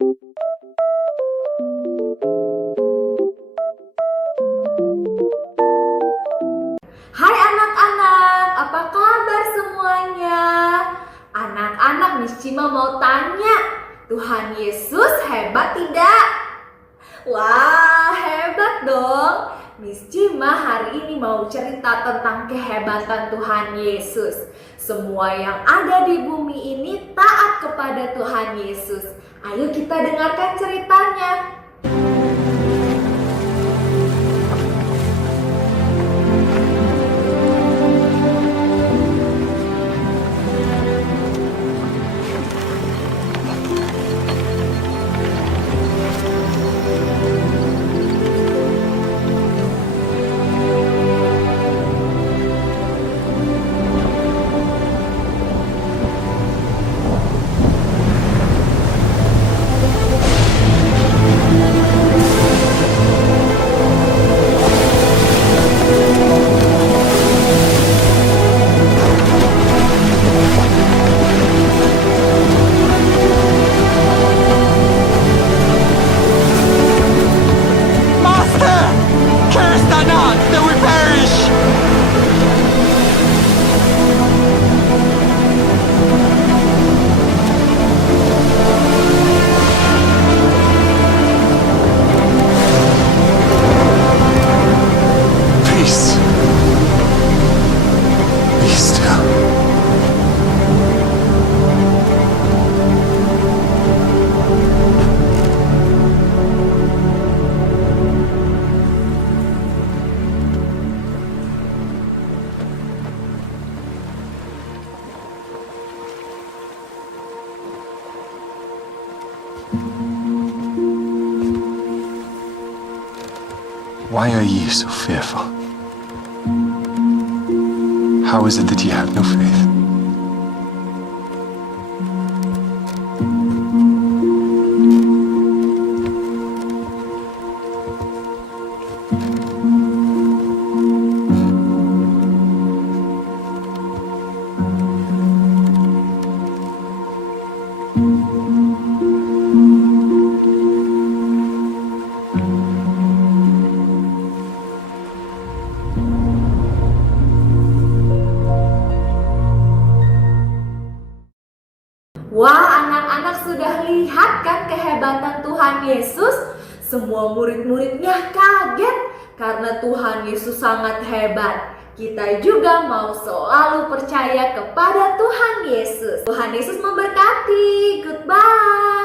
Hai anak-anak, apa kabar semuanya? Anak-anak, Miss Cima mau tanya, Tuhan Yesus hebat tidak? Wah, hebat dong. Miss Cima hari ini mau cerita tentang kehebatan Tuhan Yesus. Semua yang ada di bumi ini taat kepada Tuhan Yesus. Ayo kita dengarkan ceritanya. Why are ye so fearful? How is it that ye have no faith? Wah, anak-anak sudah lihat kan kehebatan Tuhan Yesus? Semua murid-muridnya kaget karena Tuhan Yesus sangat hebat. Kita juga mau selalu percaya kepada Tuhan Yesus. Tuhan Yesus memberkati. Goodbye.